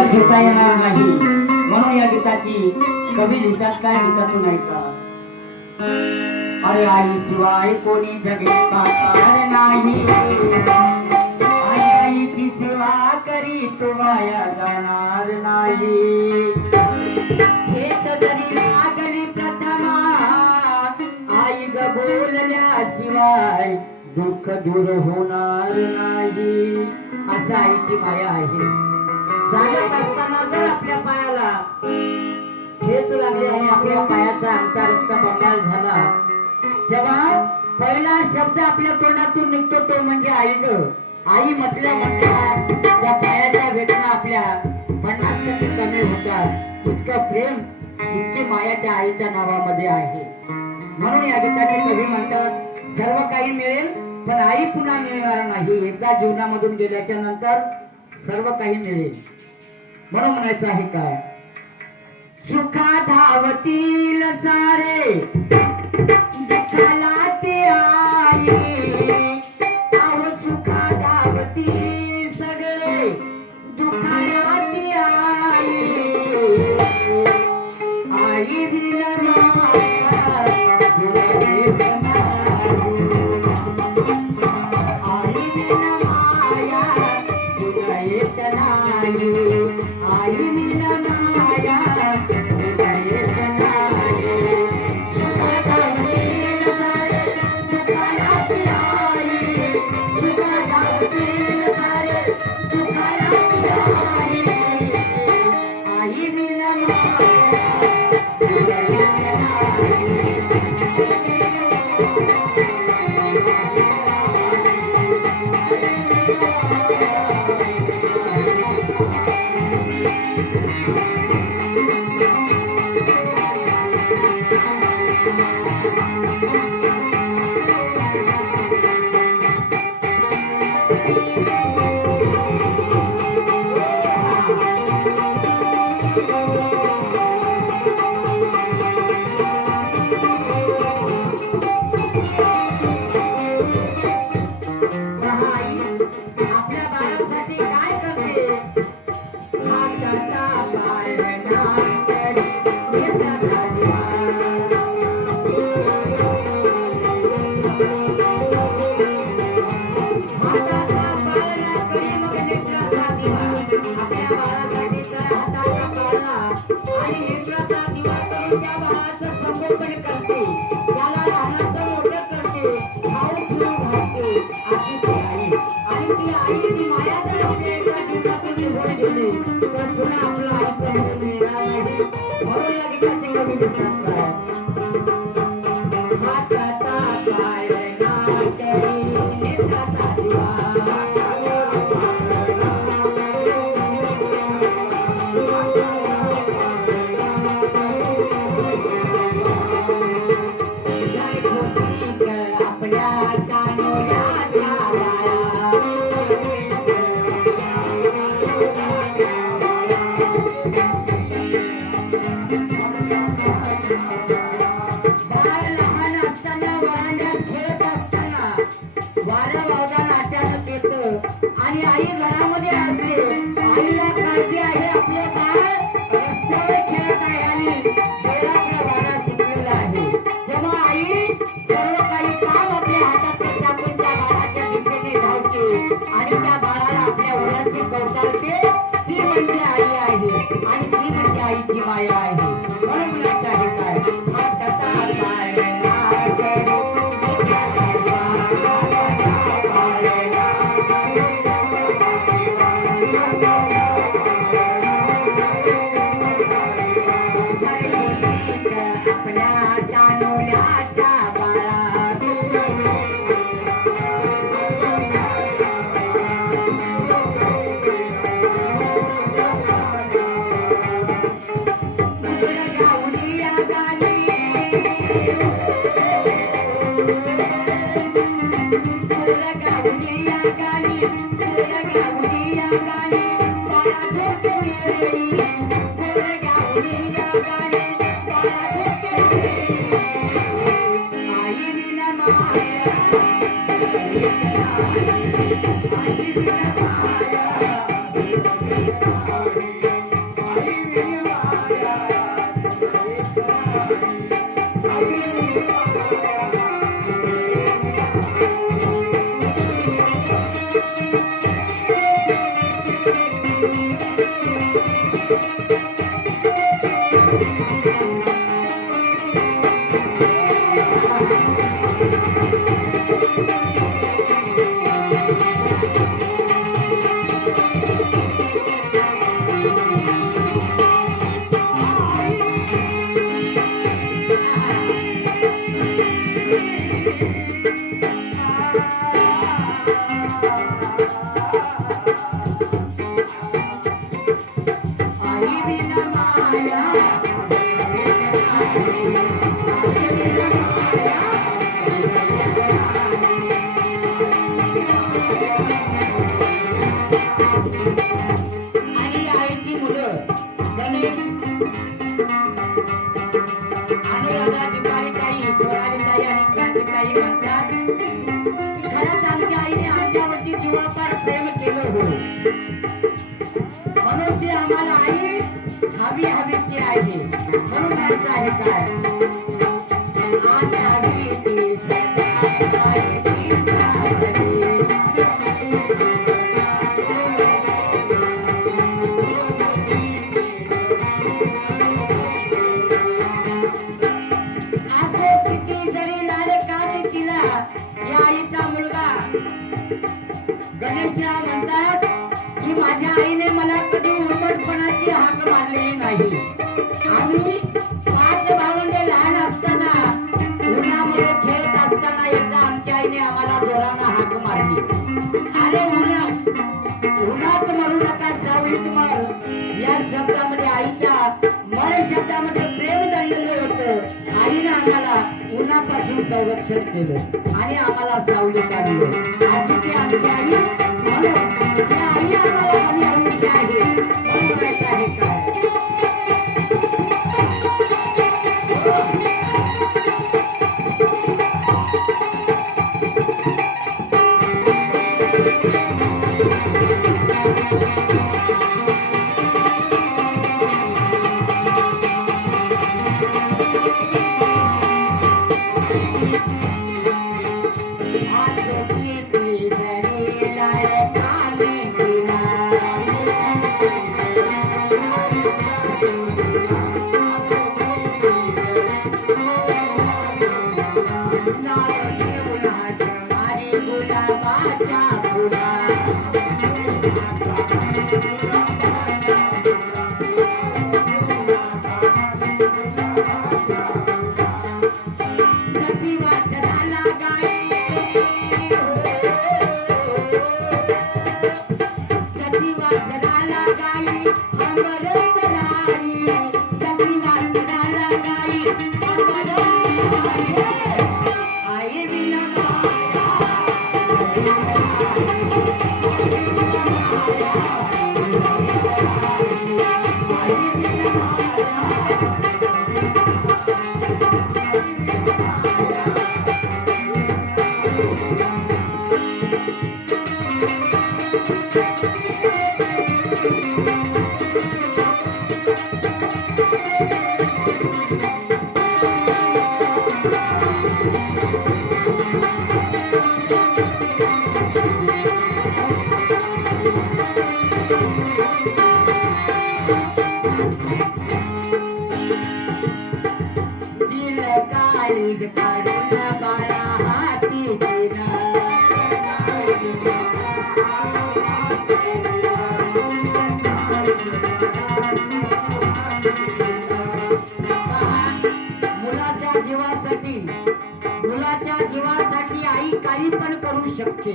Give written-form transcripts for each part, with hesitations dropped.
विकत घेता येणार नाही म्हणून या गीताची कवी लिहितात काय गीतातून ऐका अरे आई शिवाय कोणी जगत पाहणार नाही आई आईची सेवा करी तो वाया जाणार नाही हेच जरी लागली प्रथमा आई ग बोलल्याशिवाय दुःख दूर होणार नाही असं आईची माया आहे जागत असताना जर आपल्या पायाला ठेच लागली आणि आपल्या पायाचा अंतरक्त बंगाल झाला तेव्हा पहिला शब्द आपल्या तोंडातून निघतो तो म्हणजे आई ग आई म्हटल्या त्या पायाच्या वेदना आपल्या 50% कमी होतात इतकं प्रेम इतकी माया त्या आईच्या नावामध्ये आहे म्हणून या गीताचे कवी म्हणतात सर्व काही मिळेल पण आई पुन्हा मिळणार नाही एकदा जीवनामधून गेल्याच्या नंतर सर्व काही मिळेल म्हणून म्हणायचं आहे काय सुखा धावतील सारे दुःखाला ती आई आव सुखा धावतील सगळे दुःखाला ती आई आई बिन माया तुला देत नाही आई बिन माया तुला येत नाही आई बिन माया तुला येत नाही सुखा धावतील सारे दुःखाला ती आई सुखा धावतील सारे दुःखाला ती आई आई बिन माया तुला येत आपल्या बाळासाठी काय करते हाताचा पाय नांगरी नेत्राचा दिवा हाताचा पाय नांगरी मग नेत्राचा दिवा आपल्या बाळासाठी तर हाताचा पाळणा आणि नेत्राचा दिवा करून त्या बाळाचं संगोपन करते त्याला लहानाचं मोठं करते खाऊ पिऊ घालते अशी ती आई आणि ती आई ती माया जर आपल्या एका जीवनातून निघून गेली तर पुन्हा आपला आईपण मिळणार नाही म्हणून या गीताचे कवी लिहितात काय हाताचा पाय नांगरी नेत्राचा दिवा आपल्या कानोऱ्याच्या बाळा बाळ लहान असताना वरांड्यात खेळत असताना वारं वावदान अचानक येतं आणि आई घरामध्ये असते आईला काळजी आहे आपले बाळ रस्त्यावर खेळत आहे आणि डोळ्यातला वारा सुटलेला आहे तेव्हा आई सर्व काही काम आपल्या हातात टाकून त्या बाळाच्या दिशेने धावते आणि त्या बाळाला आपल्या उराशी कवटाळते ती म्हणजे आई आहे आणि ती म्हणजे आईची माया आहे म्हणून म्हणायचं आहे काय हाताचा पाय नांगरी नेत्राचा आपल्या कानोऱ्याच्या बाळा मुलं गणेश अनुराधा दीपालीताई सोनालीताई आणि क्रांतीताई म्हणतात खरंच आमच्या आईने आमच्यावरती जीवापाड प्रेम केलं हो म्हणून ती आम्हाला आई हवी हवीची आहे म्हणून त्यांचं आहे काय गणेशा म्हणतात की माझ्या आईने मला कधी उर्मटपणाची हाक मारलेली नाही आम्ही 5 भावंडे लहान असताना उन्हामध्ये खेळत असताना एकदा आमच्या आईने आम्हाला जोरानं हाक मारली अरे उन्हात मरू नका सावलीत मर या शब्दामध्ये आईच्या मर शब्दामध्ये प्रेम दडलेलं होतं आईने आम्हाला उन्हापासून संरक्षण केलं आणि आम्हाला सावलीत आणलं अशी ती आमची आई म्हणून त्या आई आम्हाला हवी हवीची आहे म्हणून म्हणायचं आहे काय मुलाच्या जीवासाठी आई काही पण करू शकते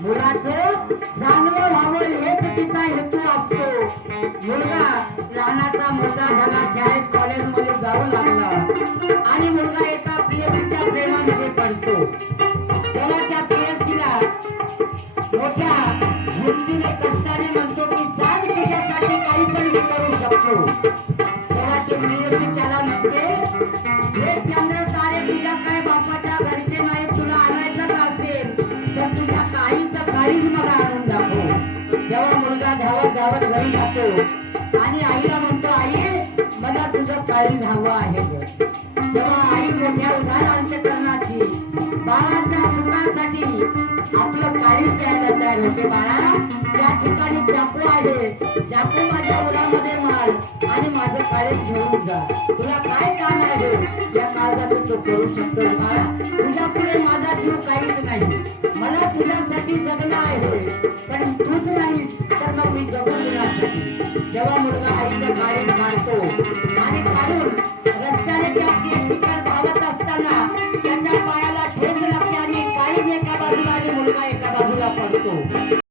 मुलाचं चांगलं व्हावं हेच तिचा हेतू असतो मुलगा लहानाचा मोठा झाला शाळेत कॉलेजमध्ये जाऊ लागला आणि मुलगा एका प्रियसीच्या प्रेमामध्ये पडतो तेव्हा त्या प्रियसीला मोठ्या हिमतीने कष्टाने म्हणतो की सांग तुझ्यासाठी काही पण मी करू शकतो तेव्हा ती प्रियसी त्याला म्हणते हे चंद्र तारे तुझ्या काय बापाच्या घरचे नाही तुला आणायचं असेल तर तुझ्या काहीच काहीच मला आणून दाखव तेव्हा मुलगा धावत धावत घरी जातो आणि आईला म्हणतो आई मला तुझं काळी हवं आहे तेव्हा आई मोठ्या उदार अंतकरणाची बाळाच्या सुखासाठी आपलं काळीच द्यायला तयार होते बाळा त्या ठिकाणी चाकू आहे चाकू माझ्या उडामध्ये मार आणि माझं काळीच घेऊन जा तुला काय काम आहे या काळजात तो करू शकतो बाळा तुझ्या पुढे माझा जीव काहीच नाही मला तुझ्यासाठी जगणं आहे पण तूच नाही तर मग मी जगून देण्यासाठी जेव्हा मुलगा आईच्या काळीत मारतो